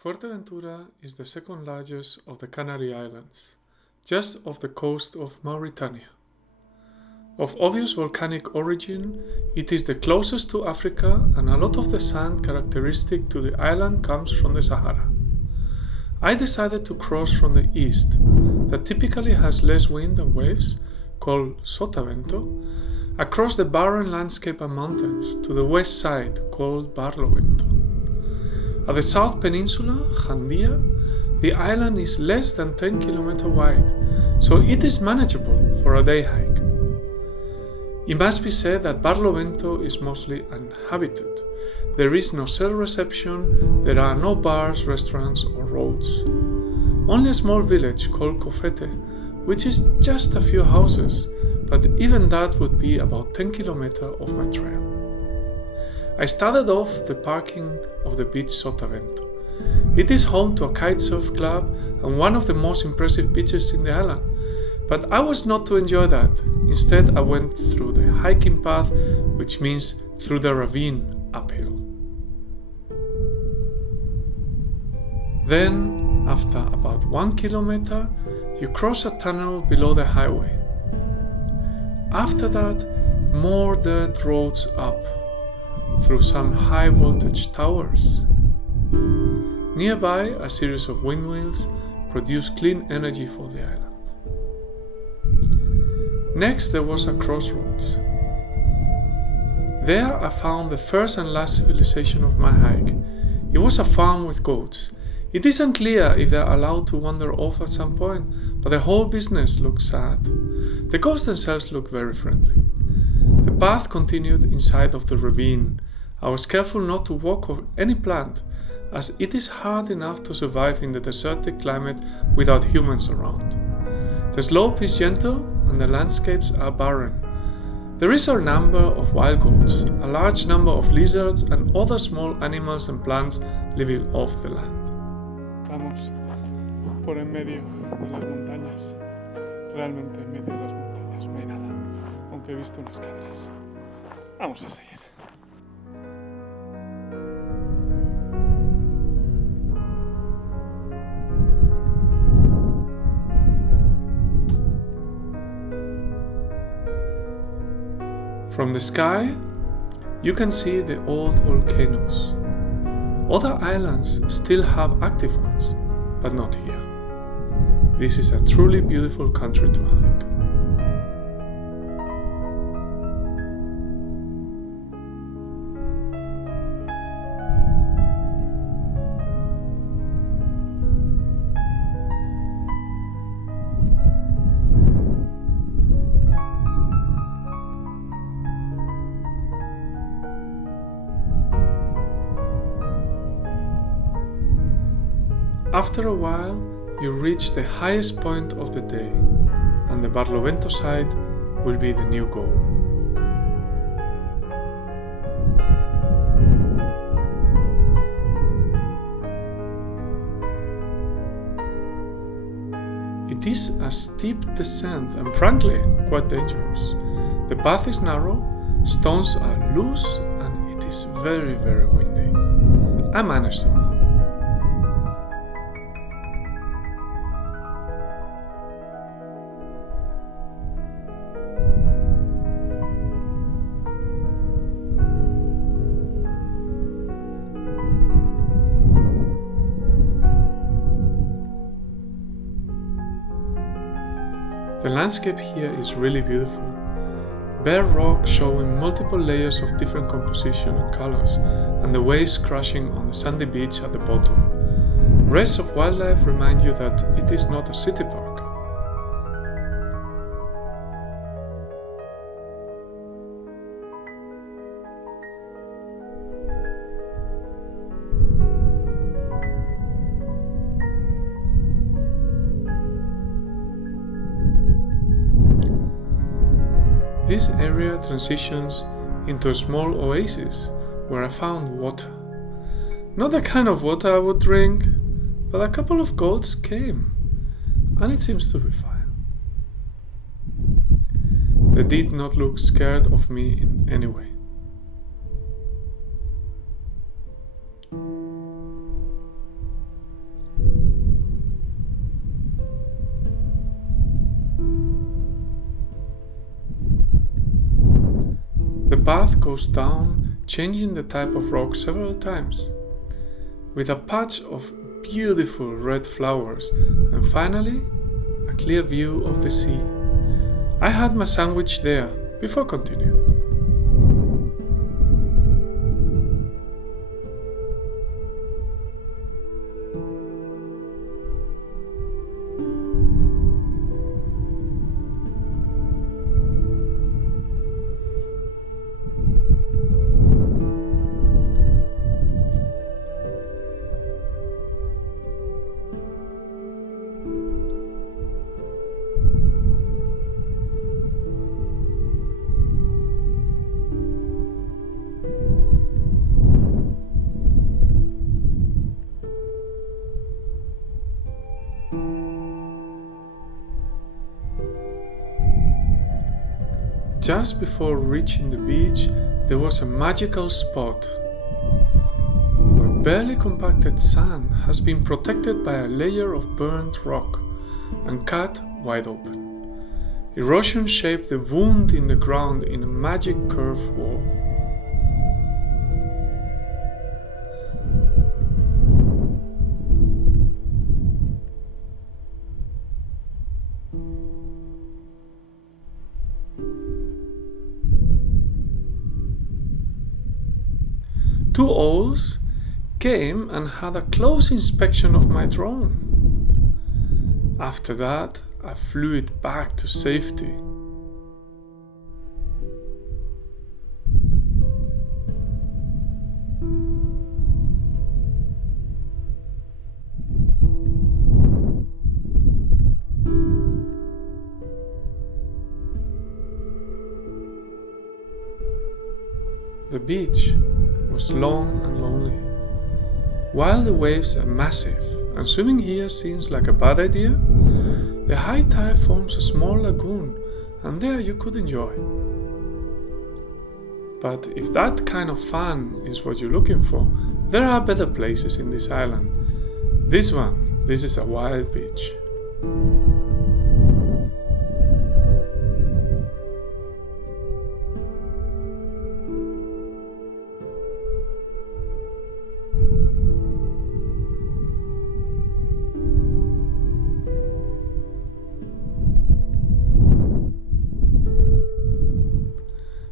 Fuerteventura is the second largest of the Canary Islands, just off the coast of Mauritania. Of obvious volcanic origin, it is the closest to Africa, and a lot of the sand characteristic to the island comes from the Sahara. I decided to cross from the east, that typically has less wind and waves, called Sotavento, across the barren landscape and mountains to the west side, called Barlovento. At the South Peninsula, Jandia, the island is less than 10 km wide, so it is manageable for a day hike. It must be said that Barlovento is mostly uninhabited. There is no cell reception, there are no bars, restaurants or roads. Only a small village called Cofete, which is just a few houses, but even that would be about 10 km of my trail. I started off the parking of the beach Sotavento. It is home to a kitesurf club and one of the most impressive beaches in the island. But I was not to enjoy that. Instead, I went through the hiking path, which means through the ravine uphill. Then, after about 1 kilometer, you cross a tunnel below the highway. After that, more dirt roads up through some high voltage towers. Nearby, a series of windmills produce clean energy for the island. Next, there was a crossroads. There I found the first and last civilization of my hike. It was a farm with goats. It is unclear if they are allowed to wander off at some point, but the whole business looks sad. The goats themselves look very friendly. The path continued inside of the ravine. I was careful not to walk over any plant, as it is hard enough to survive in the desertic climate without humans around. The slope is gentle and the landscapes are barren. There is a number of wild goats, a large number of lizards and other small animals and plants living off the land. Vamos por en medio de las montañas. Realmente en medio de las montañas no hay nada, aunque he visto unas cabras. Vamos a seguir. From the sky, you can see the old volcanoes. Other islands still have active ones, but not here. This is a truly beautiful country to hike. After a while, you reach the highest point of the day, and the Barlovento side will be the new goal. It is a steep descent and frankly quite dangerous. The path is narrow, stones are loose, and it is very, very windy. I managed somehow. The landscape here is really beautiful. Bare rock showing multiple layers of different composition and colors, and the waves crashing on the sandy beach at the bottom. Rays of wildlife remind you that it is not a city park. This area transitions into a small oasis where I found water. Not the kind of water I would drink, but a couple of goats came, and it seems to be fine. They did not look scared of me in any way. The path goes down, changing the type of rock several times, with a patch of beautiful red flowers and finally a clear view of the sea. I had my sandwich there before continuing. Just before reaching the beach, there was a magical spot where barely compacted sand has been protected by a layer of burnt rock and cut wide open. Erosion shaped the wound in the ground in a magic curved wall. Two owls came and had a close inspection of my drone. After that, I flew it back to safety. The beach was long and lonely. While the waves are massive and swimming here seems like a bad idea, the high tide forms a small lagoon and there you could enjoy. But if that kind of fun is what you're looking for, there are better places in this island. This is a wild beach.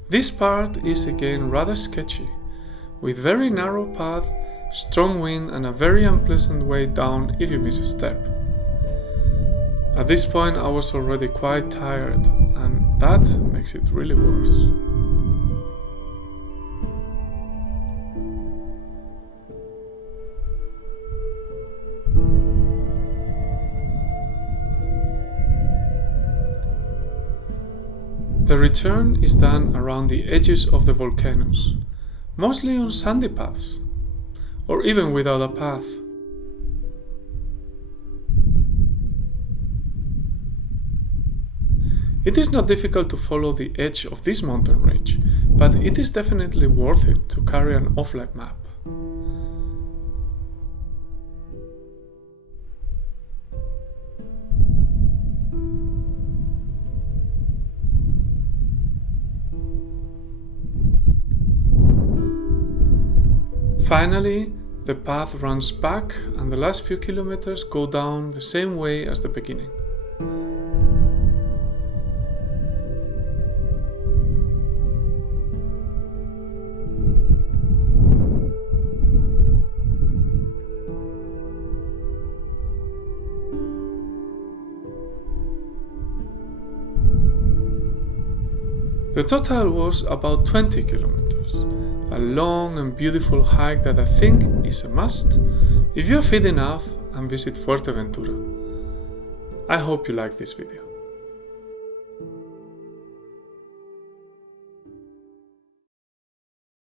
This part is again rather sketchy, with very narrow path, strong wind and a very unpleasant way down if you miss a step. At this point I was already quite tired and that makes it really worse. The return is done around the edges of the volcanoes, mostly on sandy paths, or even without a path. It is not difficult to follow the edge of this mountain range, but it is definitely worth it to carry an offline map. Finally, the path runs back and the last few kilometers go down the same way as the beginning. The total was about 20 kilometers. A long and beautiful hike that I think is a must if you're fit enough and visit Fuerteventura. I hope you like this video.